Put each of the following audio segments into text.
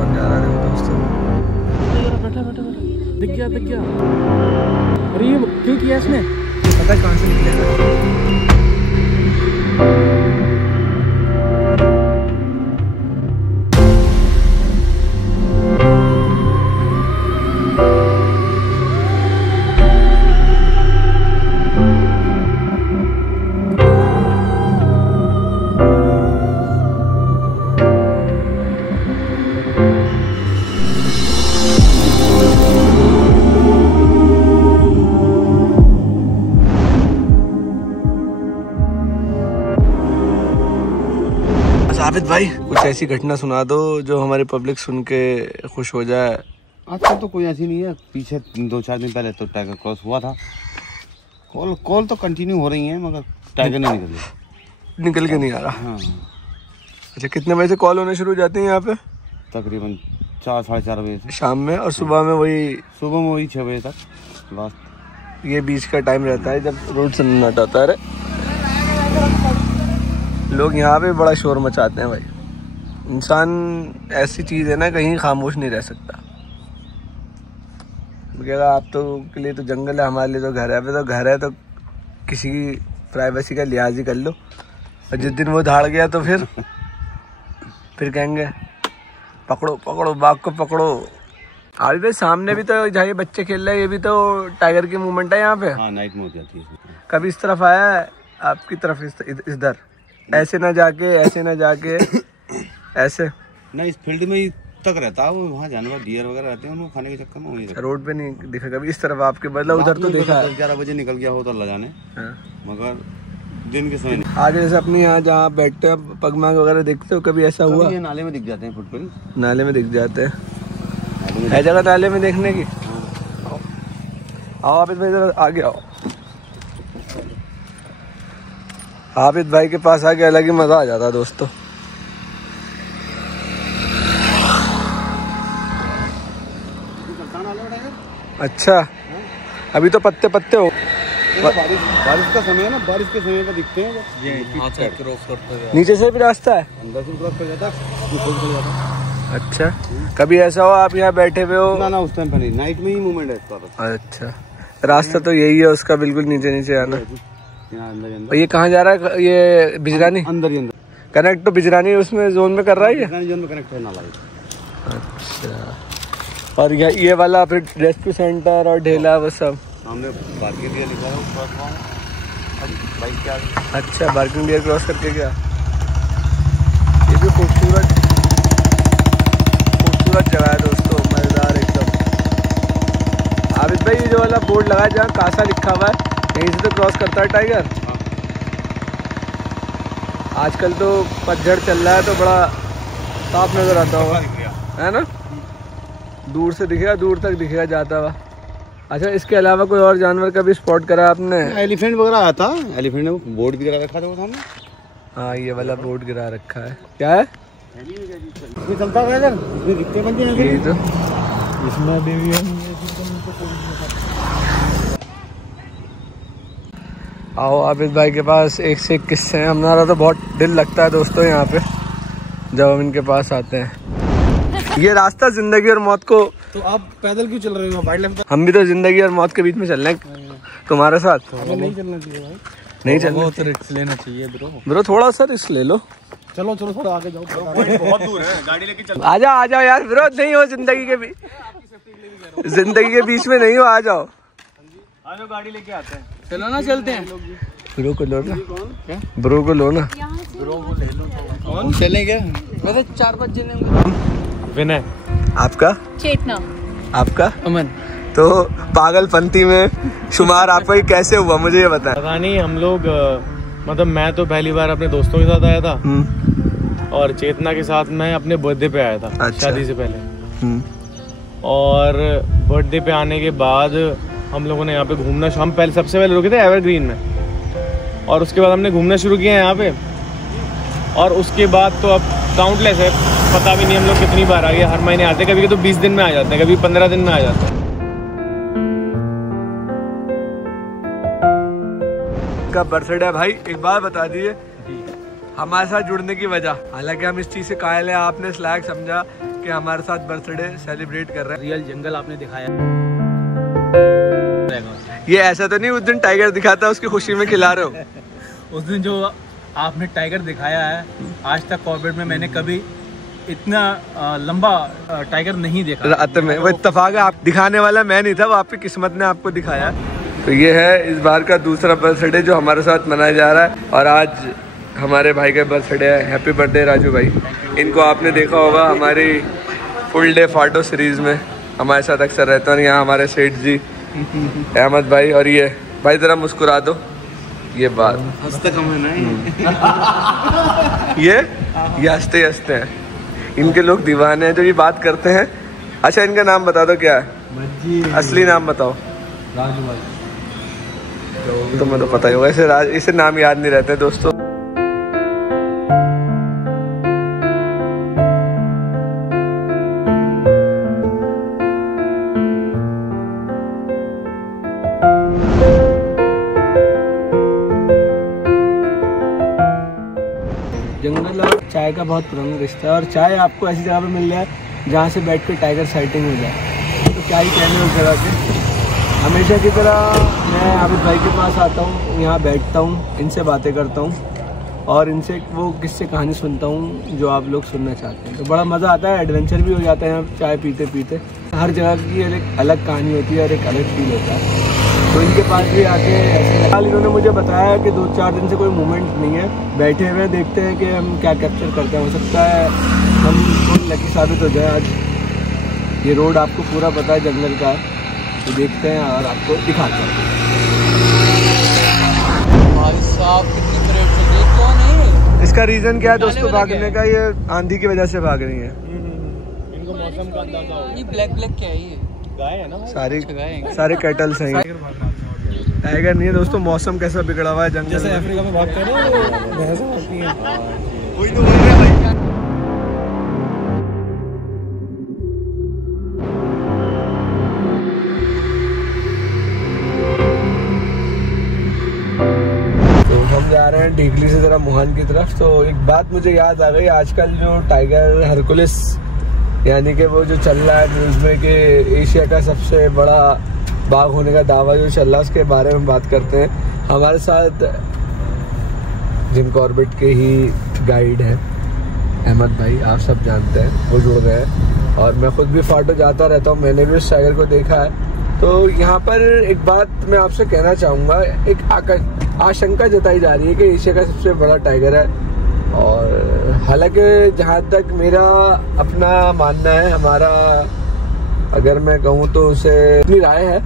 कौन जा रहा है देखो दोस्तों। बैठा बैठा बैठा, दिख गया। अरे ये क्यों किया इसने? पता है कहाँ से निकलेगा। आबिद भाई कुछ ऐसी घटना सुना दो जो हमारी पब्लिक सुन के खुश हो जाए। आजकल तो कोई ऐसी नहीं है। पीछे 2-4 दिन पहले तो टाइगर क्रॉस हुआ था। कॉल तो कंटिन्यू हो रही है मगर टाइगर नहीं निकल के नहीं आ रहा। हाँ। अच्छा कितने बजे से कॉल होने शुरू हो जाते हैं यहाँ पे? तकरीबन 4-4:30 बजे से शाम में, और सुबह में वही 6 बजे तक लास्ट। ये बीच का टाइम रहता है जब रोड सन्नाटा आता है। लोग यहाँ पे बड़ा शोर मचाते हैं भाई। इंसान ऐसी चीज़ है ना, कहीं खामोश नहीं रह सकता। कहेगा आप तो के लिए तो जंगल है, हमारे लिए तो घर है। अभी तो घर है तो किसी की प्राइवेसी का लिहाज ही कर लो। और जिस दिन वो धाड़ गया तो फिर कहेंगे पकड़ो पकड़ो बाघ को पकड़ो। आज भाई सामने भी तो जहाँ ये बच्चे खेल रहे हैं, ये भी तो टाइगर की मूवमेंट है यहाँ पे। हाँ, नाइट में हो जाती है। कभी इस तरफ आया है आपकी तरफ, इधर ऐसे ना जाके ऐसे नहीं, इस फील्ड में ही तक रहता है वो। वहाँ जानवर डियर वगैरह रहते हैं, उनको खाने के चक्कर में वहीं रहता है। रोड पे नहीं दिखा कभी इस तरफ आपके? मतलब उधर तो देखा 11 बजे निकल गया हो तो अल्लाह जाने। हाँ। मगर दिन के समय नहीं। आगे जैसे अपने यहाँ जहाँ बैठते हैं पगमांग वगैरह देखते हो, कभी ऐसा हुआ? ये नाले में दिख जाते हैं, फुटप्रिंट नाले में दिख जाते हैं। है जगह नाले में देखने की? आओ आबिद भाई इधर आगे आओ। आबिद भाई के पास आके अलग ही मजा आ जाता है दोस्तों। अच्छा अभी तो पत्ते हो। बारिश का समय है ना, बारिश के समय पे दिखते हैं ये। नीचे से भी रास्ता है, अंदर से क्रॉस कर जाता है। अच्छा कभी ऐसा हो आप यहाँ बैठे हुए हो? ना उस टाइम पर नहीं, नाइट में ही मूवमेंट है इसका। अच्छा रास्ता तो यही है उसका, बिल्कुल नीचे आना। अंदर ये कहाँ जा रहा है? ये बिजरानी अंदर ही अंदर कनेक्ट तो बिजरानी उसमें जोन में कर रहा है। जोन में कनेक्ट है नाला। अच्छा और ये वाला फिर रेस्क्यू सेंटर और ढेला वो सब हमने पार्किंग एरिया लिखा है। बाइक क्या? अच्छा पार्किंग एरिया क्रॉस करके क्या? ये भी खूबसूरत जगह है दोस्तों, मजेदार एकदम। आबिद भाई ये जो वाला बोर्ड लगा है जहाँ कासा लिखा हुआ है, यहीं से तो क्रॉस करता है टाइगर। आजकल तो पतझड़ चल रहा है तो बड़ा साफ नजर आता होगा, है ना? दूर से दिखेगा, दूर तक दिखेगा जाता हुआ। अच्छा इसके अलावा कोई और जानवर का भी स्पॉट करा आपने? एलिफेंट वगैरह आया था। एलिफेंट ने बोर्ड भी गिरा रखा था वो सामने। हाँ ये वाला बोर्ड गिरा रखा है। क्या है इसमें? चलता है इधर, इसमें दिखते बनते हैं यही तो। इसमें अभी भी है। आओ आबिद भाई के पास एक से एक किस्से हैं। हमारा तो बहुत दिल लगता है दोस्तों यहाँ पे जब हम इनके पास आते हैं। ये रास्ता जिंदगी और मौत को। तो आप पैदल क्यों चल रहे हो? Wild life. हम भी तो जिंदगी और मौत के बीच में चल रहे हैं तुम्हारे साथ। नहीं चलना चाहिए भाई, नहीं चलना, तो रिस्क लेना चाहिए ब्रो थोड़ा सा रिस्क ले लो। चलो थोड़ा आगे जाओ, बहुत दूर है, गाड़ी लेके चल। आ जाओ यार, विरोध नहीं हो जिंदगी के बीच में नहीं हो। आ जाओ गाड़ी लेके आते हैं। चलो ना चलते हैं। ब्रो को लो ना, ब्रो को लो ना। कौन चलेंगे? वैसे 4-5 जने। विनय। आपका? चेतना। आपका? अमन। तो पागलपंती में शुमार आपका ये कैसे हुआ मुझे ये बताएं। पता नहीं, हम लोग मतलब मैं तो पहली बार अपने दोस्तों के साथ आया था और चेतना के साथ मैं अपने बर्थडे पे आया था। अच्छा। शादी से पहले। और बर्थडे पे आने के बाद हम लोगों ने यहाँ पे घूमना, हम पहले सबसे पहले रुके थे एवरग्रीन में और उसके बाद हमने घूमना शुरू किया यहाँ पे। और उसके बाद तो अब काउंटलेस है, पता भी नहीं हम लोग कितनी बार आ गए। हर महीने आते हैं, कभी तो 20 दिन में आ जाते हैं, कभी 15 दिन में आ जाते हैं। का बर्थडे है भाई, एक बार बता दीजिए हमारे साथ जुड़ने की वजह। हालांकि हम इस चीज से कायल हैं, आपने इस लायक समझा कि हमारे साथ बर्थडे सेलिब्रेट कर रहे हैं। रियल जंगल आपने दिखाया। ये ऐसा तो नहीं उस दिन टाइगर दिखाता उसकी खुशी में खिला रहे हो? उस दिन जो आपने टाइगर दिखाया है, आज तक कॉर्बेट में मैंने कभी इतना लंबा टाइगर नहीं देखा। रात में वो इत्तेफाक है, आप दिखाने वाला मैं नहीं था, वो आपकी किस्मत ने आपको दिखाया। तो ये है इस बार का दूसरा बर्थडे जो हमारे साथ मनाया जा रहा है। और आज हमारे भाई का बर्थडे है। हैप्पी बर्थडे राजू भाई। इनको आपने देखा होगा हमारी फुल डे फोटो सीरीज में, हमारे साथ अक्सर रहते हैं। और यहाँ हमारे सेठ जी अहमद भाई, और ये भाई जरा मुस्कुरा दो, ये बात हंसते कम है ना ये हंसते हंसते हैं। इनके लोग दीवाने हैं जो ये बात करते हैं। अच्छा इनका नाम बता दो क्या है? असली नाम बताओ। राजू भाई तुम्हें तो पता ही होगा, इसे नाम याद नहीं रहते दोस्तों। जंगल और चाय का बहुत पुराना रिश्ता है, और चाय आपको ऐसी जगह पे मिल जाए जहाँ से बैठ के टाइगर साइटिंग हो जाए तो क्या ही कहने उस जगह के। हमेशा की तरह मैं आबिद भाई के पास आता हूँ, यहाँ बैठता हूँ, इनसे बातें करता हूँ और इनसे वो किस्से कहानी सुनता हूँ जो आप लोग सुनना चाहते हैं। तो बड़ा मज़ा आता है, एडवेंचर भी हो जाता है यहाँ चाय पीते पीते। हर जगह की एक अलग कहानी होती है और एक अलग फील होता है। तो इनके पास भी आके ऐसे हाल इन्होंने मुझे बताया कि 2-4 दिन से कोई मूवमेंट नहीं है, बैठे हुए देखते हैं कि हम क्या कैप्चर करते हैं। हो सकता है हम बहुत लकी साबित हो जाए आज। ये रोड आपको पूरा पता है जंगल का, तो देखते हैं और आपको दिखाते हैं। भाई साहब कितनी ब्रेक से देख कौन है? इसका रीजन क्या है दोस्तों भागने का? ये आंधी की वजह से भाग रही है। इनको मौसम का अंदाजा होगा। ये ब्लैक ब्लैक क्या है? ये गाय है ना? सारे कैटल्स हैं। टाइगर नहीं है दोस्तों, मौसम कैसा बिगड़ा हुआ है जंगल। जैसे अफ्रीका में भागते हैं ना वो भैंसें होती हैं। वही तो बोल रहे हैं भाई। तो हम जा रहे हैं डीगली से जरा मुहान की तरफ। तो एक बात मुझे याद आ गई, आजकल जो टाइगर हरकुलिस यानी कि वो जो चल रहा है न्यूज़ में कि एशिया का सबसे बड़ा बाघ होने का दावा जो चल रहा है, उसके बारे में बात करते हैं। हमारे साथ जिम कॉर्बेट के ही गाइड हैं अहमद भाई, आप सब जानते हैं, वो जुड़ गए हैं। और मैं खुद भी फाटो जाता रहता हूँ, मैंने भी उस टाइगर को देखा है। तो यहाँ पर एक बात मैं आपसे कहना चाहूँगा, एक आशंका जताई जा रही है कि एशिया का सबसे बड़ा टाइगर है। और हालांकि जहाँ तक मेरा अपना मानना है, हमारा अगर मैं कहूँ तो उसे अपनी राय है,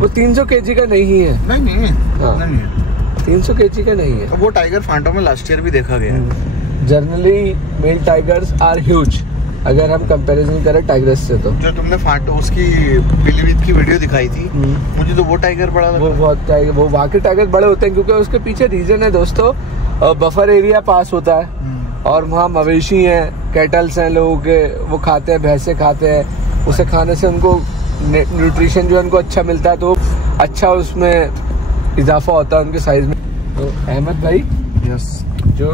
वो 300 kg का नहीं है। नहीं है। हाँ, नहीं है। 300 kg का नहीं है। वो टाइगर फांटो में लास्ट ईयर भी देखा गया है। Generally male tigers are huge अगर हम कंपैरिजन करें टाइगर्स से। तो जो तुमने फांटो उसकी पीलीभीत की वीडियो दिखाई थी, मुझे तो वो टाइगर बड़ा लगा। वो बहुत टाइगर, वो वाकई टाइगर बड़े होते हैं क्योंकि उसके पीछे रीजन है दोस्तों, बफर एरिया पास होता है और वहाँ मवेशी हैं, कैटल्स हैं लोगों के, वो खाते हैं, भैंसे खाते हैं। उसे खाने से उनको न्यूट्रिशन जो है उनको अच्छा मिलता है, तो अच्छा उसमें इजाफा होता है उनके साइज में। तो अहमद भाई, यस, जो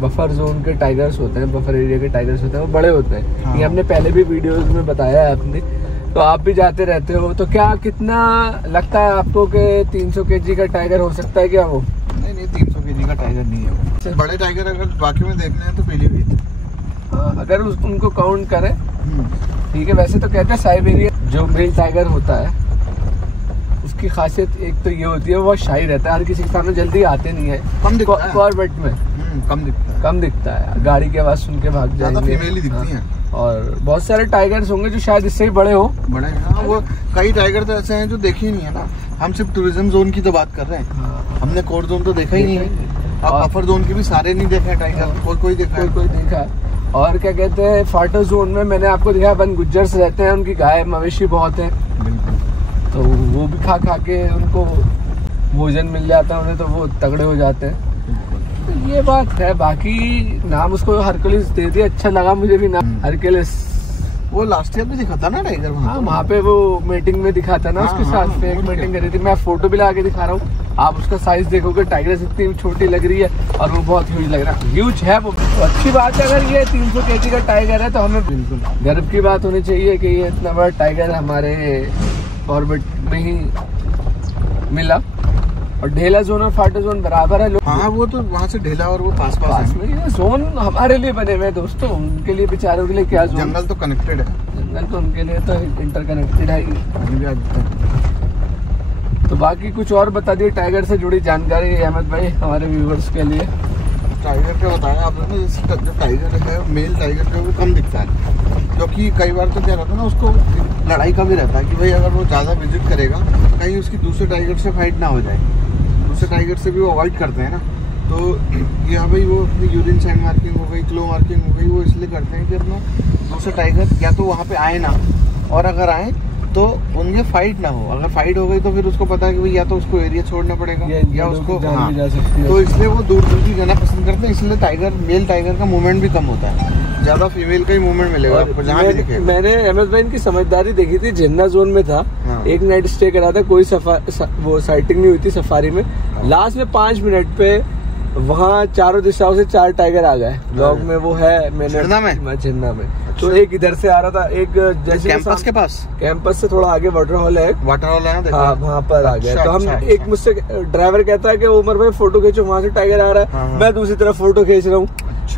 बफर जोन के टाइगर्स होते हैं, बफर एरिया के टाइगर्स होते हैं, वो बड़े होते हैं। हाँ। ये हमने पहले भी वीडियोस में बताया है आपने, तो आप भी जाते रहते हो। तो क्या कितना लगता है आपको कि 300 kg का टाइगर हो सकता है क्या वो? नहीं 300 kg का टाइगर नहीं है। बड़े टाइगर अगर बाकी में देखने हैं तो पीलीभीत, अगर उनको काउंट करें ठीक है। वैसे तो कहते हैं साइबेरिया जो मेल टाइगर होता है उसकी खासियत एक तो ये होती है वो शाही रहता है, हर किसी के सामने जल्दी आते नहीं है। कम दिखता है। कॉर्बेट में कम दिखता है, गाड़ी की आवाज सुन के भाग जाएंगे। फीमेल ही दिखती हैं। और बहुत सारे टाइगर्स होंगे जो शायद इससे ही बड़े हो। बड़े हैं वो, कई टाइगर तो ऐसे हैं जो देखे ही नहीं है ना। हम सिर्फ टूरिज्म जोन की तो बात कर रहे हैं, हमने कोर जोन तो देखा ही नहीं है। अब बफर जोन के भी सारे नहीं देखे टाइगर, कोई देखा है, कोई देखा। और क्या कहते हैं, फाटो जोन में मैंने आपको दिखाया बन गुज्जर्स रहते हैं, उनकी गाय मवेशी बहुत है, तो वो भी खा के उनको भोजन मिल जाता है उन्हें, तो वो तगड़े हो जाते हैं। तो ये बात है। बाकी नाम उसको हरकुलिस दे दिया, अच्छा लगा मुझे भी नाम हरकुलिस। वो लास्ट ईयर भी दिखा था ना टाइगर वहाँ। हाँ, वहाँ पे वो मीटिंग में दिखा था ना, उसके साथ में एक मीटिंग करी थी। मैं फोटो भी लगा के दिखा रहा हूँ, आप उसका साइज देखोगे, टाइगर इतनी छोटी लग रही है और वो बहुत ह्यूज लग रहा है, ह्यूज है वो। तो अच्छी बात है, अगर ये 300 kg का टाइगर है तो हमें बिल्कुल गर्व की बात होनी चाहिए कि ये इतना बड़ा टाइगर हमारे ऑर्बिट में ही मिला। और ढेला जोन और फाटा जोन बराबर है। हाँ, वो तो वहाँ से ढेला और वो पास में ये जोन हमारे लिए बने हुए दोस्तों, उनके लिए बेचारों के लिए क्या जोन। जंगल तो कनेक्टेड है, जंगल तो उनके लिए तो इंटरकनेक्टेड है। तो बाकी कुछ और बता दिए टाइगर से जुड़ी जानकारी अहमद भाई हमारे व्यूवर्स के लिए। टाइगर का बताया आपने ना, जैसे जो टाइगर है, मेल टाइगर जो वो कम दिखता है, क्योंकि कई बार तो क्या रहता है ना, उसको लड़ाई का भी रहता है कि भाई अगर वो ज़्यादा विजिट करेगा कहीं उसकी दूसरे टाइगर से फाइट ना हो जाए, दूसरे टाइगर से भी वो अवॉइड करते हैं ना। तो यहाँ भाई वो अपनी यूरिन साइड मार्किंग हो गई, क्लो मार्किंग हो गई, वो इसलिए करते हैं कि अपना दूसरे टाइगर या तो वहाँ पे आए ना, और अगर आए तो उनके फाइट ना हो। अगर फाइट हो गई तो फिर उसको पता है कि भाई या तो उसको एरिया छोड़ना पड़ेगा या उसको जान भी जा सकती है। तो इसलिए वो दूर दूर की जाना पसंद करते हैं। इसलिए टाइगर, मेल टाइगर का मूवमेंट भी कम होता है, ज्यादा फीमेल का ही मूवमेंट मिलेगा आपको जहाँ भी दिखेगा। मैंने अहमद भाई की समझदारी देखी थी, झरना जोन में था। हाँ। एक नाइट स्टे करा था, कोई वो साइटिंग नहीं हुई थी सफारी में। लास्ट में 5 मिनट पे वहाँ चारों दिशाओं से 4 टाइगर आ गए। ब्लॉग में वो है, मैंने झरना में। तो एक इधर से आ रहा था, एक जैसे कैंपस के पास, कैंपस से थोड़ा आगे वाटर हॉल है, हाँ, वहाँ पर आ गया। तो हम एक मुझसे ड्राइवर कहता है कि उमर भाई फोटो खींचो, वहाँ से टाइगर आ रहा है। हाँ। मैं दूसरी तरफ फोटो खींच रहा हूँ।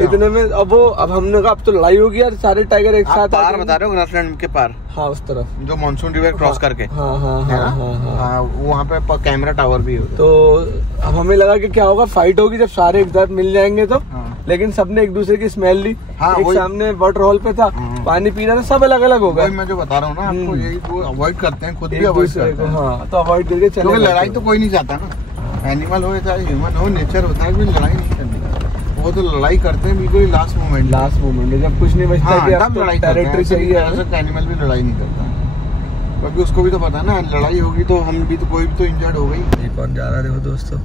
इतने में अब हमने कहा अब तो लड़ाई होगी यार, सारे टाइगर एक साथ। पार बता रहे हो ग्रासलैंड के पार? हाँ, उस तरफ जो मानसून रिवर क्रॉस करके। हाँ, वहाँ पे कैमरा टावर भी है। तो अब हमें लगा कि क्या होगा, फाइट होगी जब सारे एक साथ मिल जाएंगे तो। लेकिन सबने एक दूसरे की स्मेल ली। एक सामने वाटर हॉल पे था, पानी पी रहा था, सब अलग अलग हो गए। मैं जो बता रहा हूँ ना आपको, यही वो अवॉइड करते हैं, खुद भी अवॉइड करते हैं। हाँ, तो अवॉइड करके चले। लड़ाई तो कोई नहीं चाहता ना, एनिमल हो चाहे ह्यूमन हो, नेचर होता है, कोई लड़ाई नहीं करनी। वो तो लड़ाई करते हैं बिल्कुल लास्ट मोमेंट में, जब कुछ नहीं बचता है कि अब तो टेरिटरी चाहिए। एनिमल भी लड़ाई नहीं करता, क्योंकि उसको भी तो पता है ना, लड़ाई होगी तो हम भी तो, कोई भी तो इंजर्ड हो गई। ये कौन जा रहा है देखो दोस्तों,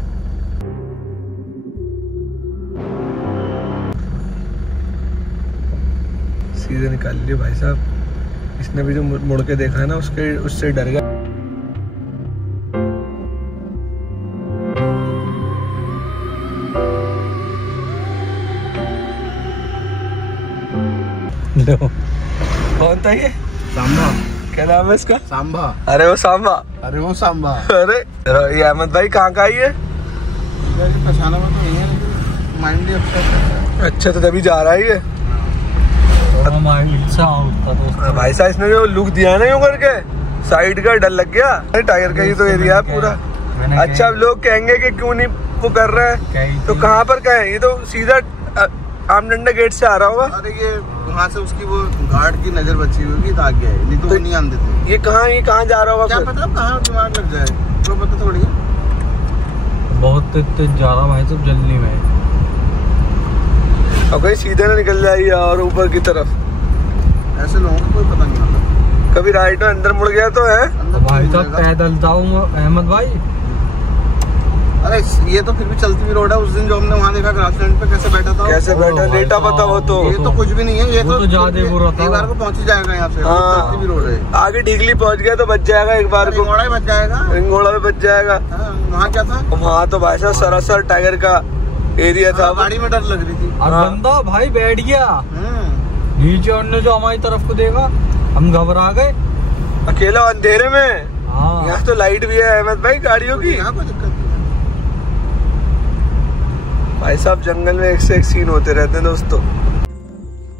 सीधे निकाल लिए भाई साहब। इसने भी जो मुड़ के देखा है ना, उससे डर गया। कौन था ये? सांबा। क्या नाम है इसका? सांबा। अरे वो सांबा। अरे वो सांबा। अरे ये अहमद भाई कहाँ का है? पहचाना में तो नहीं है, माइंड अच्छा, तो तभी जा रहा है ये। भाई साहब इसने जो लुक दिया है ना यूं करके, साइड का डर लग गया। टाइगर का ही तो एरिया है पूरा। अच्छा, अब लोग कहेंगे कि क्यों नहीं वो कर रहे हैं, तो कहाँ पर कहें, ये तो सीधा आमडंडा गेट से आ रहा होगा। अरे ये वहाँ से उसकी वो गार्ड की नजर बची होगी, तो आगे है, नहीं तो वो नहीं आने देते। ये कहाँ जा रहा होगा? क्या पता कहाँ दिमाग लग जाए, तो पता थोड़ी। बहुत तेज जा रहा भाई, सब जल्दी में। अब कहीं सीधे ना निकल जाइए और ऊपर की तरफ। ऐसे लोगों को कोई पता नहीं होता। कभी राइट में अंदर मुड़ गया तो है भाई साहब, पैदल था अहमद भाई। अरे ये तो फिर भी चलती हुई रोड है। उस दिन जो हमने वहाँ देखा ग्रासलैंड पे कैसे बैठा था, कैसे बैठा लेटा पता वो तो। ये तो कुछ भी नहीं है, ये तो ज्यादा वो रहता है। एक बार को पहुँच ही जाएगा यहाँ से। चलती हुई रोड है, आगे ढीगली पहुँच गया तो बच जाएगा एक बार को। रिंगोड़ा बच जाएगा, रिंगोड़ा भी बच जाएगा। वहाँ क्या था? वहाँ तो भाई साहब सरासर टाइगर का एरिया था। गाड़ी में डर लग रही थी। बंदा भाई बैठ गया नीचे, उन्होंने जो हमारी तरफ को देखा, हम घबरा गए। अकेला अंधेरे में। यहाँ तो लाइट भी है अहमद भाई गाड़ियों की। यहाँ कोई दिक्कत नहीं। भाई साहब जंगल में एक से एक सीन होते रहते हैं दोस्तों।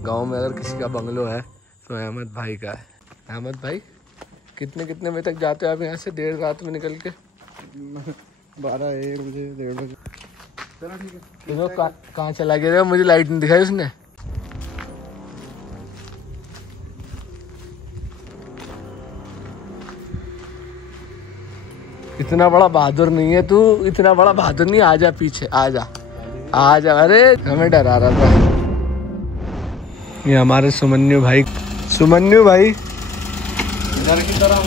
गांव में अगर किसी का बंगलो है तो अहमद भाई का है। अहमद भाई कितने बजे तक जाते हो आप यहाँ से? देर रात में निकल के 12-1 बजे 1:30 बजे। चलो ठीक है। कहाँ चला गया? मुझे लाइट नहीं दिखाई उसने। इतना बड़ा बहादुर नहीं है तू, इतना बड़ा बहादुर नहीं। आजा पीछे, आजा। अरे हमें डरा रहा था। ये हमारे सुमन्यु भाई। इधर की तरफ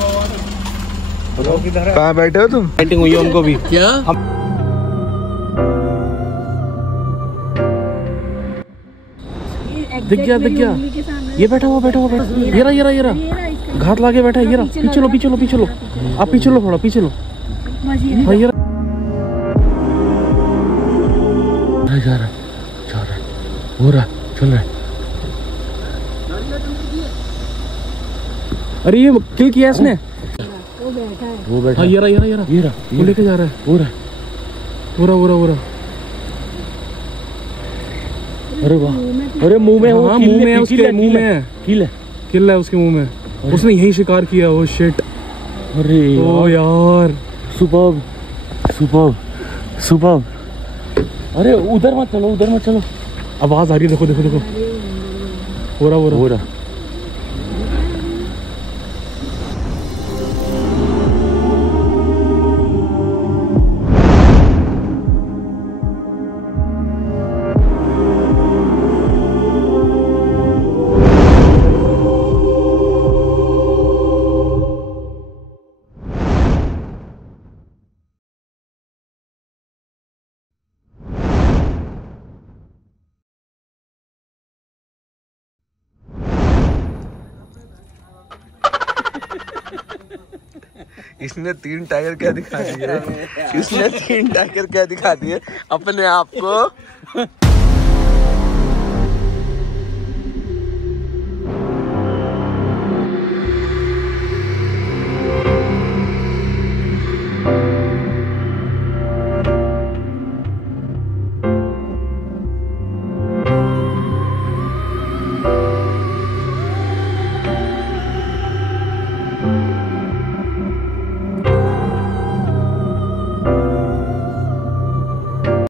कहाँ बैठे हो तुम? पेंटिंग हुई है उनको भी। क्या? दिख गया। ये बैठा हुआ ये रहा घात लाके बैठा है, ये रहा। पीछे लो आप, पीछे लो थोड़ा, पीछे लो। हाँ ये रहा, जा रहा हो रहा, चल रहा है। अरे ये किल किया इसने, वो बैठा। हाँ ये रहा, वो लेके जा रहा है। हो रहा। अरे वाह, अरे मुंह में, हाँ मुंह में है उसके, मुंह में है किल है उसके मुंह में। उसने यही शिकार किया। वो शिट, अरे ओ यार, सुपर। अरे उधर मत चलो। आवाज आ रही है, देखो। हो रहा। इसने 3 टाइगर क्या दिखा दिए अपने आप को।